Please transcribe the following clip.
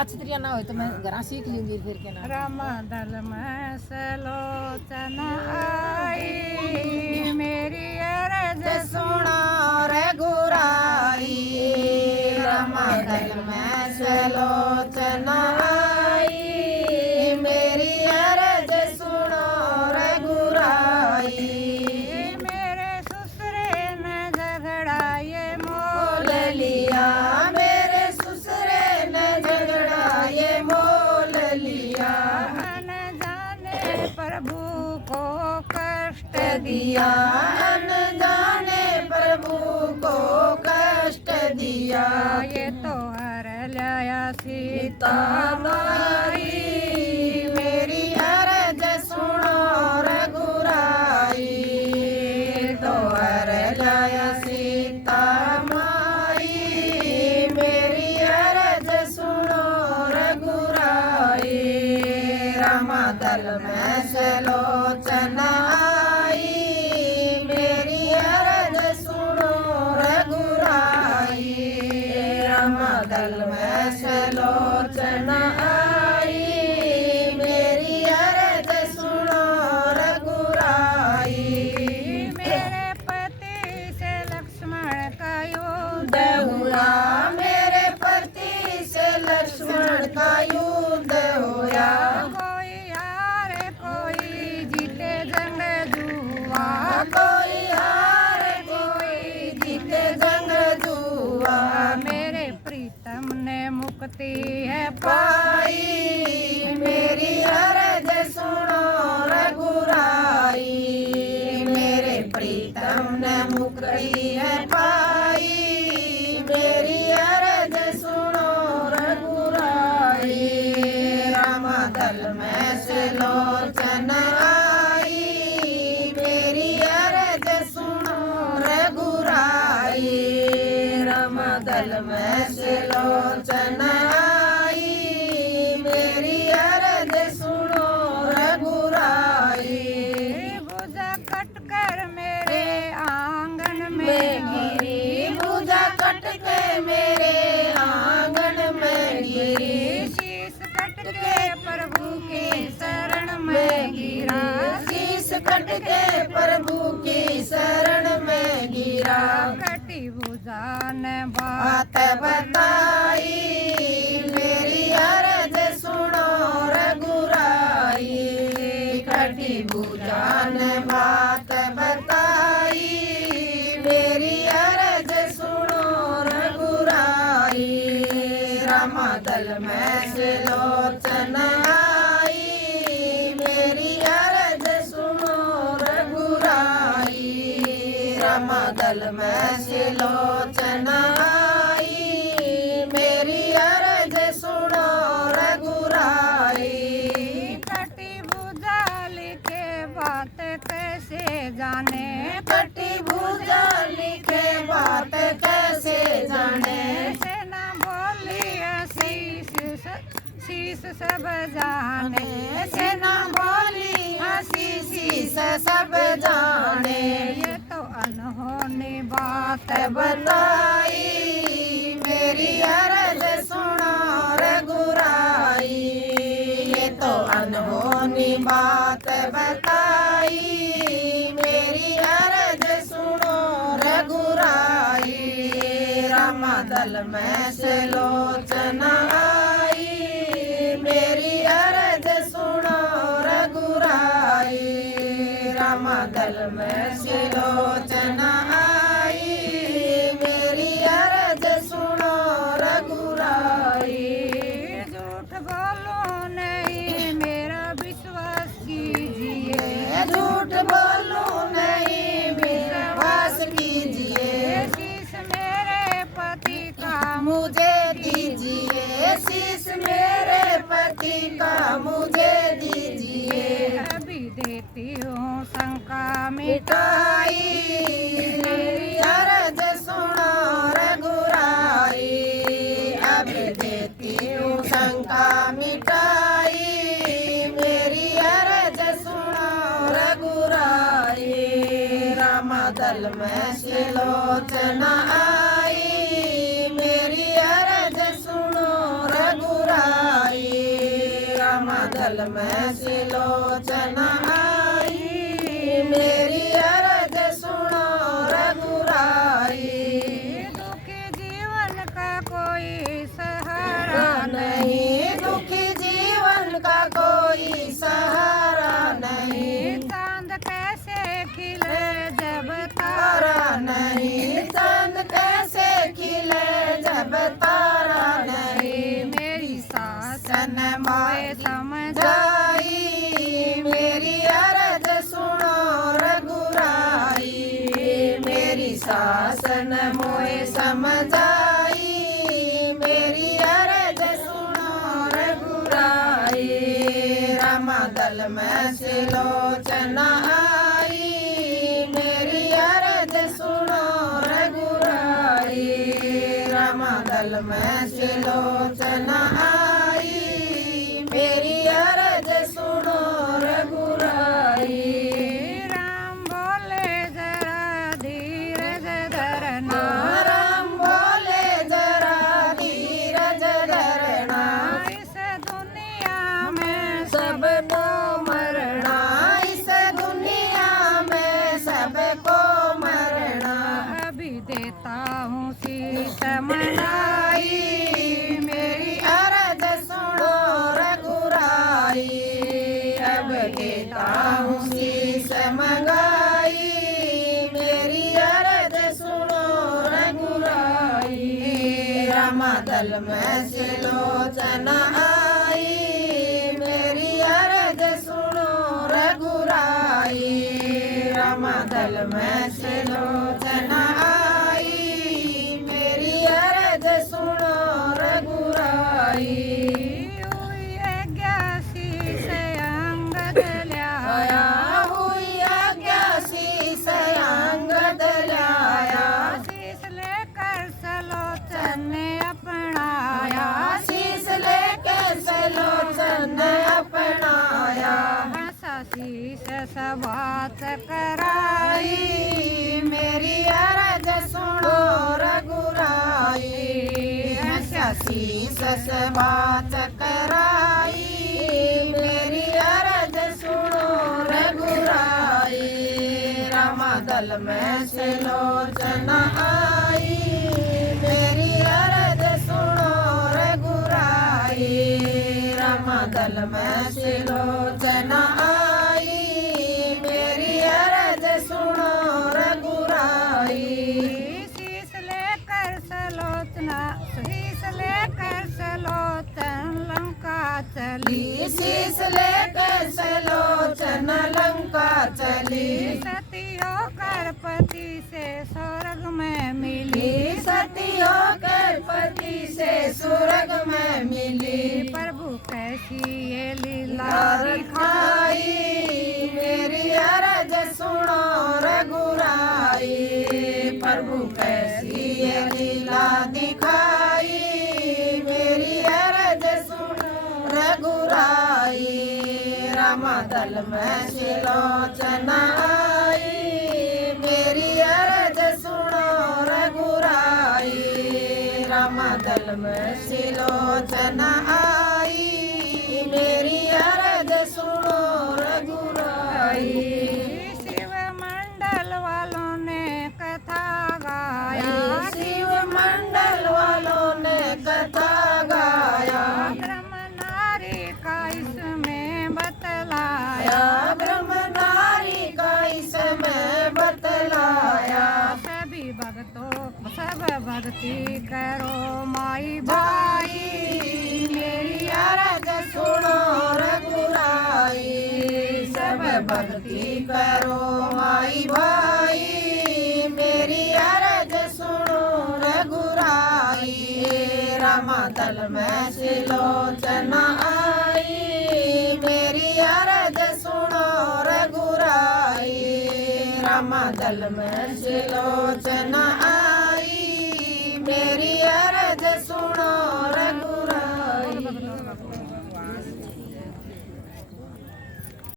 अच्छी तरह ना हो तो मैं घर सीख लूंगी फिर के ना। रामदल में सलोचना आई मेरी अरज सुनो रे गुराई, रामदल में सलोचना आई मेरी अरज सुनो रे गुराई। मेरे ससुरे ने झगड़ा ये मोल लिया, मेरे ससुरे ने झगड़ा ये मोल लिया। न जाने प्रभु को कष्ट दिया, न जाने प्रभु को कष्ट दिया। ये तो हर लाया सीता माई मेरी अरज सुनो रघुराई, तो हर लाया सीता माई मेरी अरज सुनो रघुराई। रामदल में सलोचना आई मेरी अरज सुनो रघुराई, रामदल में सलोचना आई मेरी अरज सुनो रघुराई। मेरे पति से लक्ष्मण का युद्ध हुआ, मेरे पति से लक्ष्मण का युद्ध हुआ। कोई हारे कोई जीते जंग जुआ कोई हारे कोई जीते जंग जुआ। मेरे प्रीतम ने मुक्ति है पाई मेरी अरज सुनो रघुराई, मेरे प्रीतम ने मुक्ति है पाई मेरी अरज सुनो रघुराई। रामदल में सलोचना आई मेरी अरज सुनो रघुराई, रामदल में सलोचना आई मेरी अरज सुनो रघुराई। भुजा कट कर मेरे आंगन में गिरी, भुजा कट के मेरे आंगन में गिरी। शीश कट के प्रभु की शरण में गिरा शीश कट के प्रभु की शरण में गिरा। कटी भुजा ने बात बताई मेरी अरज सुनो रघुराई, कटी भुजा ने बात बताई मेरी अरज सुनो रघुराई। रामदल में सलोचना आई मेरी अरज सुनो रघुराई, रामदल में सलोचना आई मेरी अरज सुनो रघुराई। कटी भुजा लिखे बात कैसे जाने कटी भुजा लिखे बात कैसे जाने। से न बोली शीश सब जाने से न बोली हंसी शीस सब जाने। ये तो अनहोनी बात बताई मेरी अरज सुनो रघुराई, ये तो अनहोनी बात बताई मेरी अरज सुनो रघुराई। रामदल में सलोचना आई मेरी अरज सुनो रघुराई, रामदल में सलोचना आई मेरी अरज सुनो रघुराई। झूठ बोलो नहीं मेरा विश्वास कीजिए झूठ बोलो नहीं विश्वास कीजिए। शीश मेरे पति का मुझे दीजिए, शीश मेरे पति का मुझे दीजिए। अभी देती हूँ शंका मिटाई मेरी अरज सुनो रघुराई, अब देती हूँ शंका मिटाई मेरी अरज सुनो रघुराई। रामदल में सलोचना आई मेरी अरज सुनो रघुराई। दल में सिलोचन आई मेरी अरज सुनो रघुराई दुखी जीवन का कोई सहारा नहीं दुखी जीवन का कोई सहारा नहीं चांद कैसे खिले जब तारा नहीं चांद कैसे खिले जब तारा नहीं मेरी सासन मोए मोए समझाई मेरी अरज सुनो रघुराई मेरी सासन मोए समझाई मेरी अरज सुनो रघुराई रामदल में सिलोचन आई मेरी अरज सुनो रघुराई रामदल में सिलोचन आई मेरी अरज सुनो रघुराई राम बोले जरा धीरज धरना राम बोले जरा धीरज धरना इस दुनिया में सबको मरना इस दुनिया में सबको मरना अभी देता हूँ शीश मनाई मेरी अरज सुनो रघुराई अब देता हूँ शीश मंगाई मेरी अरज सुनो रघुराई रामदल में सिलोचन आई मेरी अरज सुनो रघुराई रामदल में सिलोचन आई मेरी अरज सुनो रघुराई हुई अज्ञासी से अंगद आया ल्याया हुई आज्ञा शीस अंगद लाया शीश लेकर सलोचन ने अपनाया शीस लेकर सलोचन अपनाया हंसा शीश सबात कराई आई मेरी अरज सुनो रघुराई हंसा शीस से बात कराई मेरी अरज सुनो रघुराई रामदल में सिलोचन आई मेरी अरज सुनो रघुराई रामदल में सिलोचन आई मेरी अरज सुनो रघुराई शीश लेकर सलोचन लंका चली शीस लेकर सलोचन लंका चली सती होकर पति से स्वर्ग में मिली सती होकर पति से स्वर्ग में मिली प्रभु कैसी ये लीला दिखाई मेरी अरज सुनो रघुराई प्रभु कैसी ये लीला दिखाई मेरी अरज सुनो रघुराई रामदल में सिलोचन आई मेरी अरज सुनो रघुराई रामदल में सिलोचन आई मेरी अरज सुनो रघुराई शिव मंडल वालों ने कथा गाया शिव मंडल वालों ने कथा गाया ब्रह्म नारी का इसमें बतलाया ब्रह्म नारी का इसमें बतलाया सभी भक्तों सब भक्ति करो माई भाई मेरी अरज सुनो रघुराई सब भक्ति करो माई भाई मेरी अरज सुनो रघुराई रामदल में सिलोचन आई मेरी अरज सुनो रघुराई रामदल में सिलोचन आई मेरी अरज